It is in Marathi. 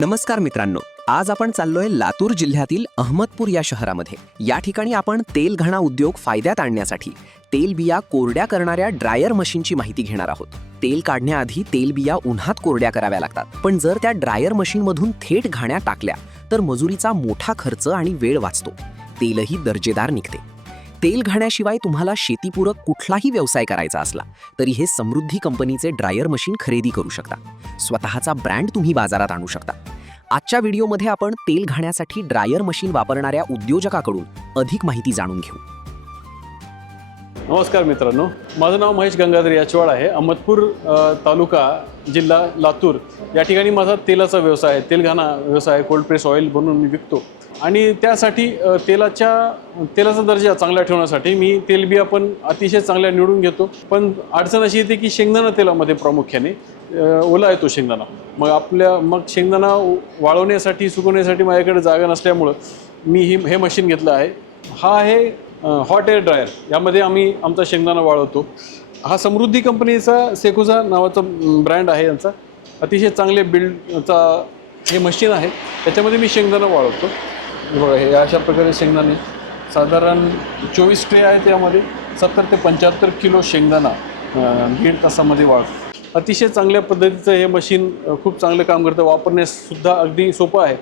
नमस्कार मित्रांनो, आज आपण चाललोय लातूर जिल्ह्यातील अहमदपूर या शहरामध्ये। या ठिकाणी आपण तेल घाणा उद्योग फायद्यात आणण्यासाठी तेल बिया कोरड्या करणाऱ्या ड्रायर मशीनची माहिती घेणार आहोत। तेल काढण्याआधी तेल बिया उन्हात कोरड्या कराव्या लागतात, पण जर त्या ड्रायर मशीनमधून थेट घाण्या टाकल्या तर मजुरीचा मोठा खर्च आणि वेळ वाचतो, तेलही दर्जेदार निघते। तेल घाण्याशिवाय तुम्हाला शेतीपूरक कुठलाही व्यवसाय करायचा असला तरी हे समृद्धी कंपनीचे ड्रायर मशीन खरेदी करू शकता। स्वतःचा ब्रँड तुम्ही बाजारात आणू शकता। आजच्या व्हिडिओमध्ये आपण तेल घाण्यासाठी ड्रायर मशीन वापरणाऱ्या उद्योजकाकडून अधिक माहिती जाणून घेऊ। नमस्कार मित्रांनो, माझं नाव महेश गंगाधर याचवाड आहे। अहमदपूर तालुका जिल्हा लातूर या ठिकाणी माझा तेलाचा व्यवसाय आहे। तेल घाणा व्यवसाय, कोल्ड प्रेस ऑइल बनवून मी विकतो आणि त्यासाठी तेलाचा दर्जा चांगला ठेवण्यासाठी मी तेलबिया पण अतिशय चांगल्या निवडून घेतो। पण अडचण अशी येते की शेंगदाणा तेलामध्ये प्रामुख्याने ओला येतो शेंगदाणा। मग शेंगदाणा वाळवण्यासाठी सुकवण्यासाठी माझ्याकडे जागा नसल्यामुळं मी हे मशीन घेतलं आहे। हा आहे हॉट एअर ड्रायर। यामध्ये आम्ही आमचा शेंगदाणा वाळवतो। हा समृद्धी कंपनीचा सेकुजा नावाचा ब्रँड आहे यांचा। अतिशय चांगले बिल्डचा हे मशीन आहे। त्याच्यामध्ये मी शेंगदाणा वाळवतो। बघा, हे अशा प्रकारे शेंगदाणे साधारण 24 ट्रे आहे। त्यामध्ये 70 ते 75 किलो शेंगदाणा 1.5 तासामध्ये वाळतो। अतिशय चांगल्या पद्धतीचं हे मशीन खूप चांगलं काम करतं। वापरण्यास सुद्धा अगदी सोपं आहे।